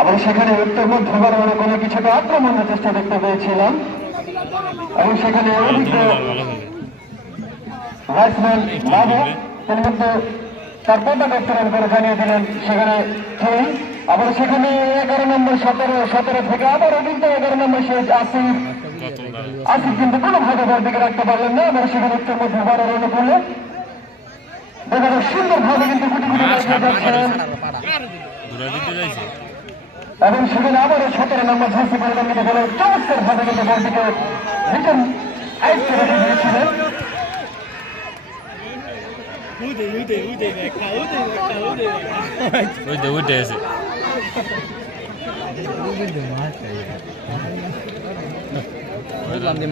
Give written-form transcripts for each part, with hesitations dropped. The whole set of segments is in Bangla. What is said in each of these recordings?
আবার সেখানে উত্তর মধ্যবার কোনো কিছুটা আক্রমণের চেষ্টা দেখতে পেয়েছিলাম এবং সেখানে অভিজ্ঞ ব্যাটসম্যান বাবু তিনি কিন্তু তার পতাকা উত্তোলন করে জানিয়ে দিলেন সেখানে খেই। আবার সেখানে 11 নম্বর 17 থেকে আবারও কিন্তু 11 নম্বর শেষ আসিফ কিন্তু কোনোভাবে বল দিকে রাখতে পারলেন না। আবার সেখানে উত্তর মধ্যবারের অনুকূলে দেখা যাক সুন্দরভাবে কিন্তু কুটি কুটি যাচ্ছেন এবং সেখানে আবারও 17 নম্বর ঝাঁসি পরিলক্ষিত হলে চমৎকার ভাবে কিন্তু বলটিকে রিটার্ন আয়ত্তে রেখে দিয়েছিলেন।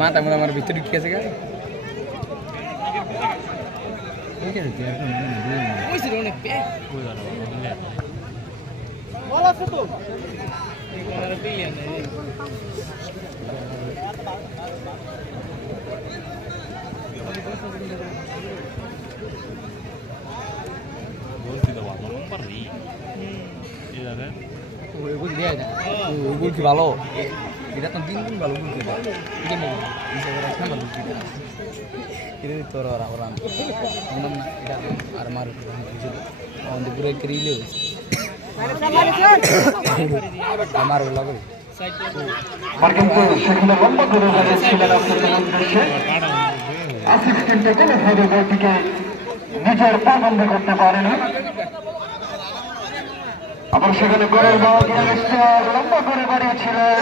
মাথা মনে আমার ভিতরে ঢুকে গেছে কি ভালো এটা তো দিন ভালো বলতে তোর আর মার পুরো কেরিলে আমার লাগে আসিফ কিন্তু কোনোভাবে বলটিকে নিজের পা বন্ধ করতে পারেনি। আবার সেখানে গোলের বল লম্বা করে বাড়িয়েছিলেন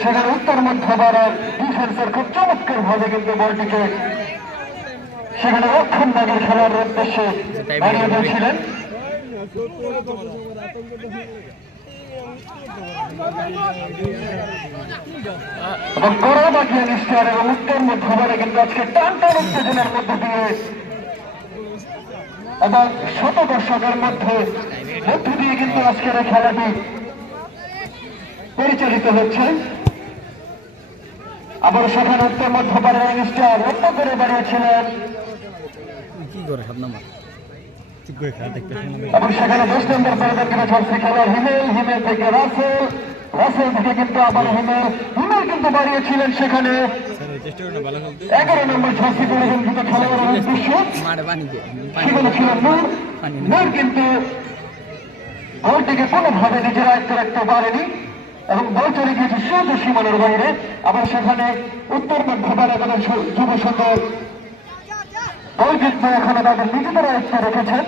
সেখানে উত্তর মধ্যবারের ডিফেন্সের খুব চমৎকার ভাবে কিন্তু বলটিকে সেখানে রক্ষণ ভাগের খেলার উদ্দেশ্যে বাড়িয়ে দিয়েছিলেন এবং গোড়াবাগিয়া নিষ্ঠার এবং উত্তর মধ্যবারে কিন্তু আজকে টান টান উত্তেজনার মধ্যে দিয়ে এবং শত দর্শকের মধ্যে দিয়ে কিন্তু আজকের এই খেলাটি পরিচালিত হচ্ছে। আবার সেখানে উত্তর মধ্যবারের ইনিংসটা লক্ষ্য করে বাড়িয়েছিলেন এবং সেখানে 10 নম্বর পরিবর্তনে চলছে খেলা হিমেল থেকে রাসেল থেকে কিন্তু আবার হিমেল কিন্তু বাড়িয়েছিলেন সেখানে 11 নম্বর ঝাঁসি পরিবর্তিত খেলোয়াড়ের উদ্দেশ্য সেখানে ছিল নূর কিন্তু বলটিকে কোনোভাবে নিজের আয়ত্তে রাখতে পারেনি এবং বল চলে গিয়েছে শুধু সীমানার বাইরে। আবার সেখানে উত্তর মধ্যবার যুব সংঘ বল কিন্তু এখনো তাদের নিজেদের আয়ত্তে রেখেছেন।